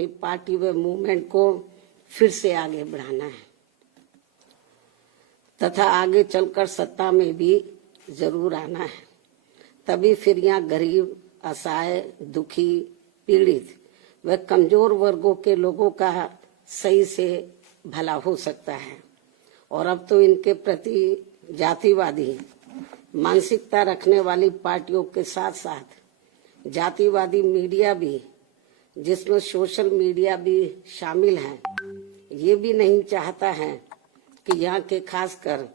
अपनी पार्टी व मूवमेंट को फिर से आगे बढ़ाना है तथा आगे चलकर सत्ता में भी जरूर आना है। तभी फिर यहाँ गरीब, असहाय, दुखी, पीड़ित व कमजोर वर्गों के लोगों का सही से भला हो सकता है। और अब तो इनके प्रति जातिवादी मानसिकता रखने वाली पार्टियों के साथ साथ जातिवादी मीडिया भी, जिसमें सोशल मीडिया भी शामिल है, ये भी नहीं चाहता है कि यहाँ के खासकर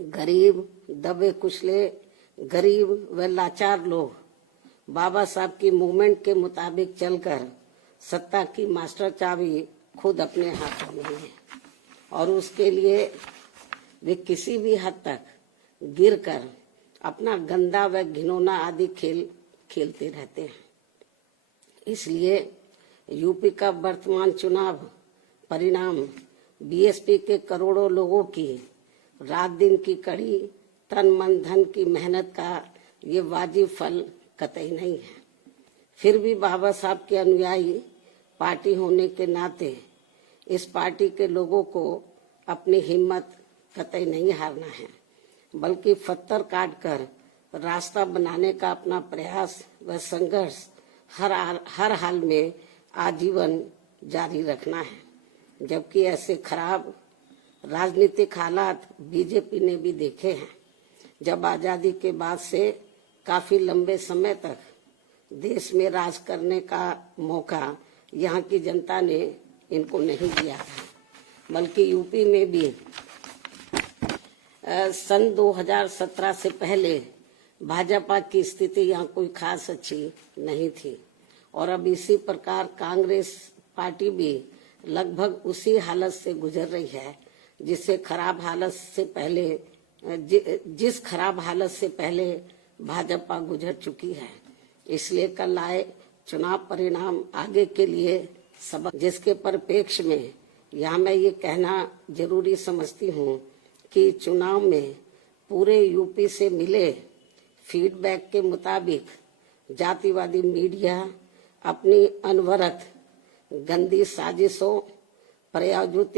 गरीब, दबे कुचले, गरीब व लाचार लोग बाबा साहब की मूवमेंट के मुताबिक चलकर सत्ता की मास्टर चाबी खुद अपने हाथों में है और उसके लिए वे किसी भी हद तक गिरकर अपना गंदा व घिनौना आदि खेल खेलते रहते हैं। इसलिए यूपी का वर्तमान चुनाव परिणाम बीएसपी के करोड़ों लोगों की रात दिन की कड़ी तन मन धन की मेहनत का ये वाजिब फल कतई नहीं है। फिर भी बाबा साहब के अनुयायी पार्टी होने के नाते इस पार्टी के लोगों को अपनी हिम्मत कतई नहीं हारना है, बल्कि पत्थर काट कर रास्ता बनाने का अपना प्रयास व संघर्ष हर हाल में आजीवन जारी रखना है। जबकि ऐसे खराब राजनीतिक हालात बीजेपी ने भी देखे हैं, जब आजादी के बाद से काफी लंबे समय तक देश में राज करने का मौका यहाँ की जनता ने इनको नहीं दिया था, बल्कि यूपी में भी सन 2017 से पहले भाजपा की स्थिति यहाँ कोई खास अच्छी नहीं थी। और अब इसी प्रकार कांग्रेस पार्टी भी लगभग उसी हालत से गुजर रही है जिस खराब हालत से पहले भाजपा गुजर चुकी है। इसलिए कल आए चुनाव परिणाम आगे के लिए सबक, जिसके परिप्रेक्ष्य में यहाँ मैं ये कहना जरूरी समझती हूँ कि चुनाव में पूरे यूपी से मिले फीडबैक के मुताबिक जातिवादी मीडिया अपनी अनवरत गंदी साजिशों प्रायोजित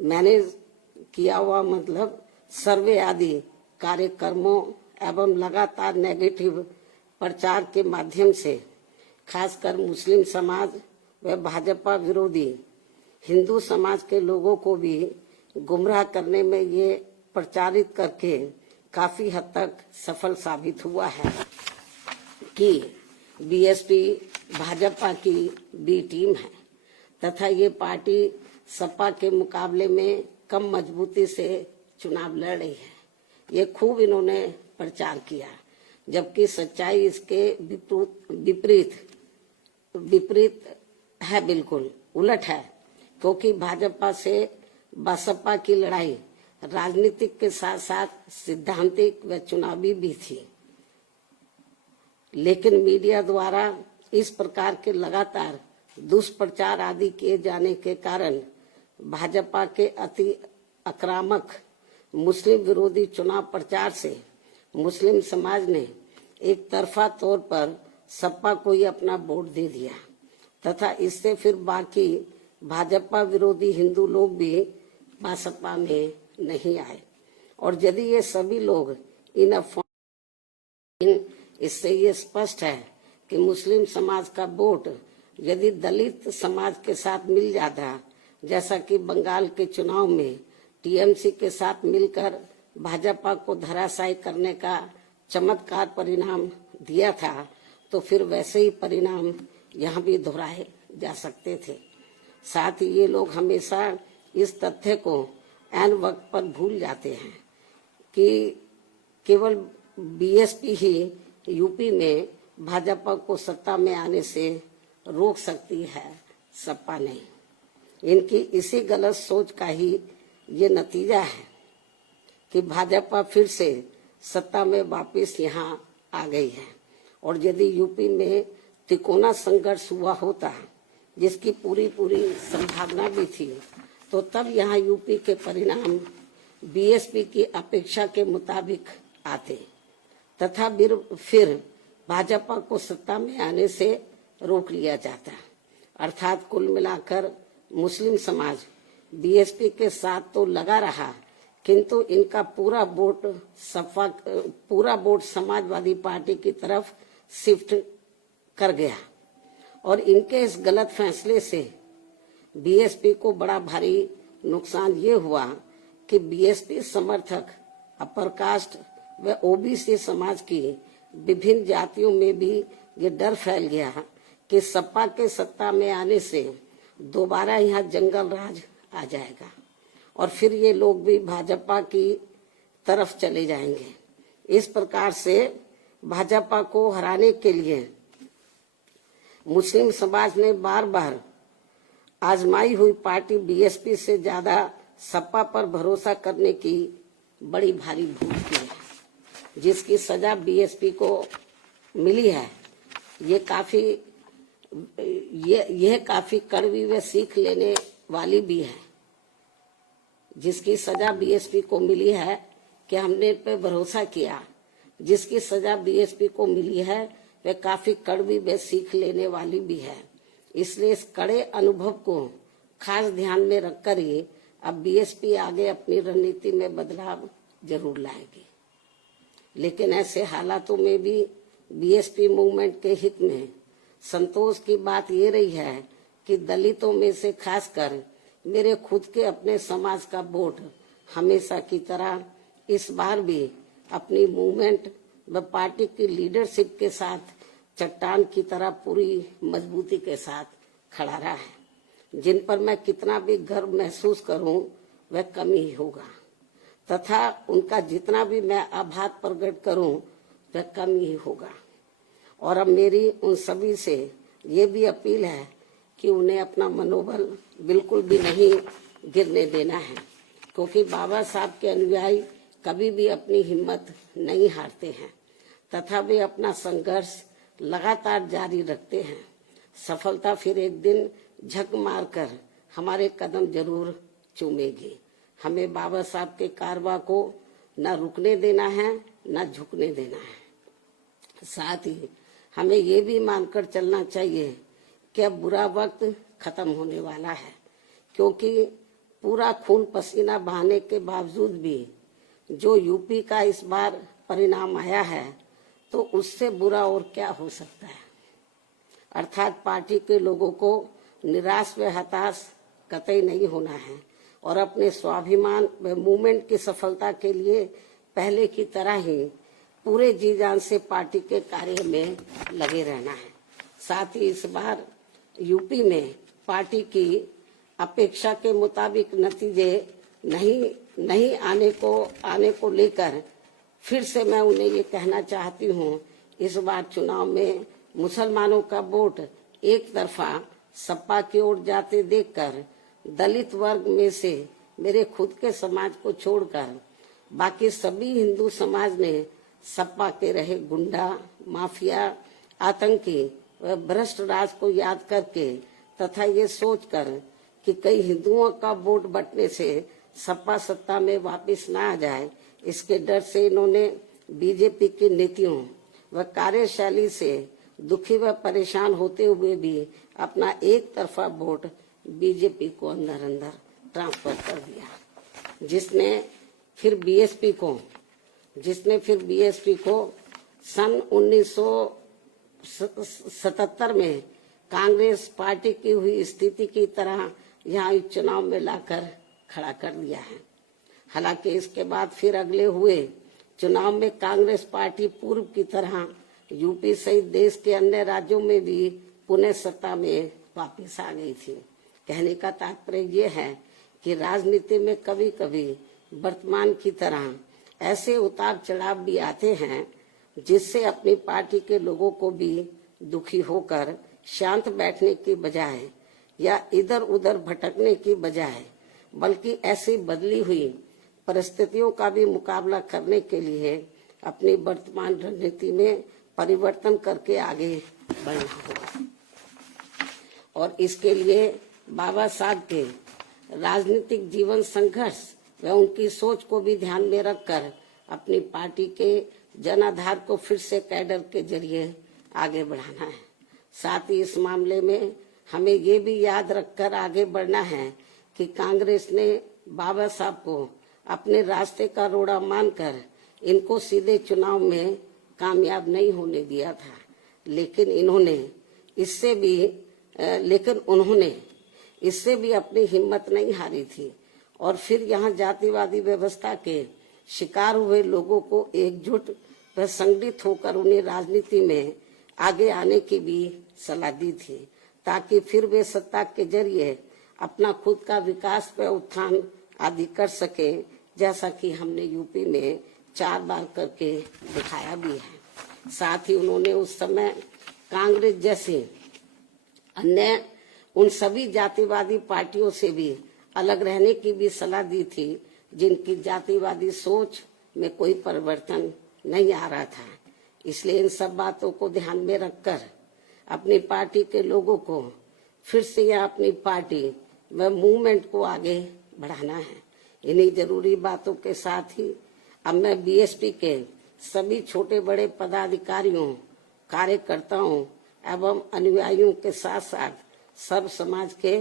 मैनेज किया हुआ सर्वे आदि कार्यक्रमों एवं लगातार नेगेटिव प्रचार के माध्यम से खासकर मुस्लिम समाज व भाजपा विरोधी हिंदू समाज के लोगों को भी गुमराह करने में ये प्रचारित करके काफी हद तक सफल साबित हुआ है कि बीएसपी भाजपा की बी टीम है तथा ये पार्टी सपा के मुकाबले में कम मजबूती से चुनाव लड़ रही है। ये खूब इन्होंने प्रचार किया, जबकि सच्चाई इसके विपरीत है, बिल्कुल उलट है। क्योंकि भाजपा से बसपा की लड़ाई राजनीतिक के साथ साथ सिद्धांतिक व चुनावी भी थी, लेकिन मीडिया द्वारा इस प्रकार के लगातार दुष्प्रचार आदि किए जाने के कारण भाजपा के अति आक्रामक मुस्लिम विरोधी चुनाव प्रचार से मुस्लिम समाज ने एक तरफा तौर पर सपा को ही अपना वोट दे दिया तथा इससे फिर बाकी भाजपा विरोधी हिंदू लोग भी बसपा में नहीं आए। और यदि ये सभी लोग इससे ये स्पष्ट है कि मुस्लिम समाज का वोट यदि दलित समाज के साथ मिल जाता, जैसा कि बंगाल के चुनाव में टीएमसी के साथ मिलकर भाजपा को धराशायी करने का चमत्कार परिणाम दिया था, तो फिर वैसे ही परिणाम यहाँ भी दोहराए जा सकते थे। साथ ही ये लोग हमेशा इस तथ्य को ऐन वक्त पर भूल जाते हैं कि केवल बीएसपी ही यूपी में भाजपा को सत्ता में आने से रोक सकती है, सपा नहीं। इनकी इसी गलत सोच का ही ये नतीजा है कि भाजपा फिर से सत्ता में वापस यहाँ आ गई है। और यदि यूपी में तिकोना संघर्ष हुआ होता, जिसकी पूरी संभावना भी थी, तो तब यहाँ यूपी के परिणाम बीएसपी की अपेक्षा के मुताबिक आते तथा फिर भाजपा को सत्ता में आने से रोक लिया जाता। अर्थात कुल मिलाकर मुस्लिम समाज बीएसपी के साथ तो लगा रहा, किंतु इनका पूरा वोट समाजवादी पार्टी की तरफ शिफ्ट कर गया और इनके इस गलत फैसले से बीएसपी को बड़ा भारी नुकसान ये हुआ कि बीएसपी समर्थक अपर कास्ट व ओबीसी समाज की विभिन्न जातियों में भी ये डर फैल गया कि सपा के सत्ता में आने से दोबारा यहाँ जंगल राज आ जाएगा और फिर ये लोग भी भाजपा की तरफ चले जाएंगे। इस प्रकार से भाजपा को हराने के लिए मुस्लिम समाज ने बार बार आजमाई हुई पार्टी बीएसपी से ज्यादा सपा पर भरोसा करने की बड़ी भारी भूल की है, जिसकी सजा बीएसपी को मिली है। यह काफी कड़वी व सीख लेने वाली भी है। जिसकी सजा बीएसपी को मिली है कि हमने पे भरोसा किया, जिसकी सजा बीएसपी को मिली है वह काफी कड़वी व सीख लेने वाली भी है। इसलिए इस कड़े अनुभव को खास ध्यान में रखकर ही अब बीएसपी आगे अपनी रणनीति में बदलाव जरूर लाएगी। लेकिन ऐसे हालातों में भी बीएसपी मूवमेंट के हित में संतोष की बात ये रही है कि दलितों में से खासकर मेरे खुद के अपने समाज का वोट हमेशा की तरह इस बार भी अपनी मूवमेंट व पार्टी की लीडरशिप के साथ चट्टान की तरह पूरी मजबूती के साथ खड़ा रहा है। जिन पर मैं कितना भी गर्व महसूस करूं वह कम ही होगा, तथा उनका जितना भी मैं आभार प्रकट करूं वह कम ही होगा। और अब मेरी उन सभी से ये भी अपील है कि उन्हें अपना मनोबल बिल्कुल भी नहीं गिरने देना है, क्योंकि बाबा साहब के अनुयायी कभी भी अपनी हिम्मत नहीं हारते हैं तथा वे अपना संघर्ष लगातार जारी रखते हैं। सफलता फिर एक दिन झक मारकर हमारे कदम जरूर चूमेगी। हमें बाबा साहब के कारवा को न रुकने देना है न झुकने देना है। साथ ही हमें ये भी मानकर चलना चाहिए कि अब बुरा वक्त खत्म होने वाला है, क्योंकि पूरा खून पसीना बहाने के बावजूद भी जो यूपी का इस बार परिणाम आया है तो उससे बुरा और क्या हो सकता है। अर्थात पार्टी के लोगों को निराश व हताश कतई नहीं होना है और अपने स्वाभिमान व मूवमेंट की सफलता के लिए पहले की तरह ही पूरे जी जान से पार्टी के कार्य में लगे रहना है। साथ ही इस बार यूपी में पार्टी की अपेक्षा के मुताबिक नतीजे नहीं आने को लेकर फिर से मैं उन्हें ये कहना चाहती हूँ, इस बार चुनाव में मुसलमानों का वोट एक तरफा सपा की ओर जाते देखकर दलित वर्ग में से मेरे खुद के समाज को छोड़कर बाकी सभी हिंदू समाज ने सपा के रहे गुंडा, माफिया, आतंकी व भ्रष्ट राज को याद करके तथा ये सोचकर कि कई हिंदुओं का वोट बंटने से सपा सत्ता में वापस न आ जाए, इसके डर से इन्होंने बीजेपी की नीतियों व कार्यशैली से दुखी व परेशान होते हुए भी अपना एक तरफा वोट बीजेपी को अंदर ट्रांसफर कर दिया, जिसने फिर बीएसपी को सन 1977 में कांग्रेस पार्टी की हुई स्थिति की तरह यहाँ इस चुनाव में लाकर खड़ा कर दिया है। हालांकि इसके बाद फिर अगले हुए चुनाव में कांग्रेस पार्टी पूर्व की तरह यूपी सहित देश के अन्य राज्यों में भी पुनः सत्ता में वापस आ गई थी। कहने का तात्पर्य ये है कि राजनीति में कभी कभी वर्तमान की तरह ऐसे उतार चढ़ाव भी आते हैं जिससे अपनी पार्टी के लोगों को भी दुखी होकर शांत बैठने की बजाय या इधर उधर भटकने की बजाय बल्कि ऐसी बदली हुई परिस्थितियों का भी मुकाबला करने के लिए अपनी वर्तमान रणनीति में परिवर्तन करके आगे बढ़ना होगा। और इसके लिए बाबा साहब के राजनीतिक जीवन संघर्ष व उनकी सोच को भी ध्यान में रखकर अपनी पार्टी के जनाधार को फिर से कैडर के जरिए आगे बढ़ाना है। साथ ही इस मामले में हमें ये भी याद रखकर आगे बढ़ना है कि कांग्रेस ने बाबा साहब को अपने रास्ते का रोड़ा मानकर इनको सीधे चुनाव में कामयाब नहीं होने दिया था, लेकिन उन्होंने इससे भी अपनी हिम्मत नहीं हारी थी और फिर यहाँ जातिवादी व्यवस्था के शिकार हुए लोगों को एकजुट व संगठित होकर उन्हें राजनीति में आगे आने की भी सलाह दी थी, ताकि फिर वे सत्ता के जरिए अपना खुद का विकास व उत्थान आदि कर सके, जैसा कि हमने यूपी में 4 बार करके दिखाया भी है। साथ ही उन्होंने उस समय कांग्रेस जैसे अन्य उन सभी जातिवादी पार्टियों से भी अलग रहने की भी सलाह दी थी, जिनकी जातिवादी सोच में कोई परिवर्तन नहीं आ रहा था। इसलिए इन सब बातों को ध्यान में रखकर अपनी पार्टी के लोगों को फिर से या अपनी पार्टी व मूवमेंट को आगे बढ़ाना है। इन्हीं जरूरी बातों के साथ ही अब मैं बीएसपी के सभी छोटे बड़े पदाधिकारियों, कार्यकर्ताओं एवं अनुयायियों के साथ साथ सर्व समाज के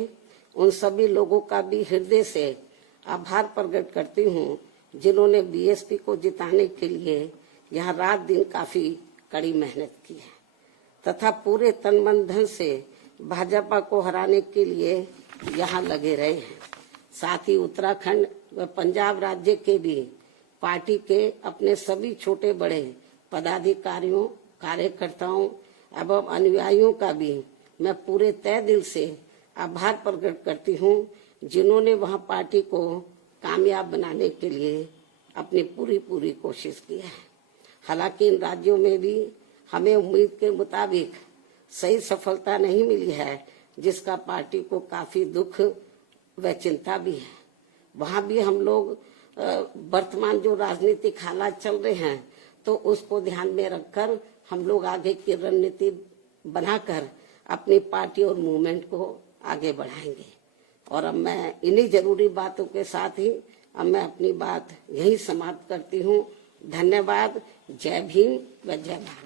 उन सभी लोगों का भी हृदय से आभार प्रकट करती हूँ, जिन्होंने बीएसपी को जिताने के लिए यहाँ रात दिन काफी कड़ी मेहनत की है तथा पूरे तन मन धन से भाजपा को हराने के लिए यहाँ लगे रहे हैं। साथ ही उत्तराखंड व पंजाब राज्य के भी पार्टी के अपने सभी छोटे बड़े पदाधिकारियों, कार्यकर्ताओं एवं अनुयायियों का भी मैं पूरे तय दिल से आभार प्रकट करती हूँ, जिन्होंने वहाँ पार्टी को कामयाब बनाने के लिए अपनी पूरी कोशिश की है। हालांकि इन राज्यों में भी हमें उम्मीद के मुताबिक सही सफलता नहीं मिली है, जिसका पार्टी को काफी दुख व चिंता भी है। वहाँ भी हम लोग वर्तमान जो राजनीतिक हालात चल रहे हैं, तो उसको ध्यान में रखकर हम लोग आगे की रणनीति बनाकर अपनी पार्टी और मूवमेंट को आगे बढ़ाएंगे। और अब मैं इन्हीं जरूरी बातों के साथ ही अब मैं अपनी बात यही समाप्त करती हूँ। धन्यवाद। जय भीम व जय भारत।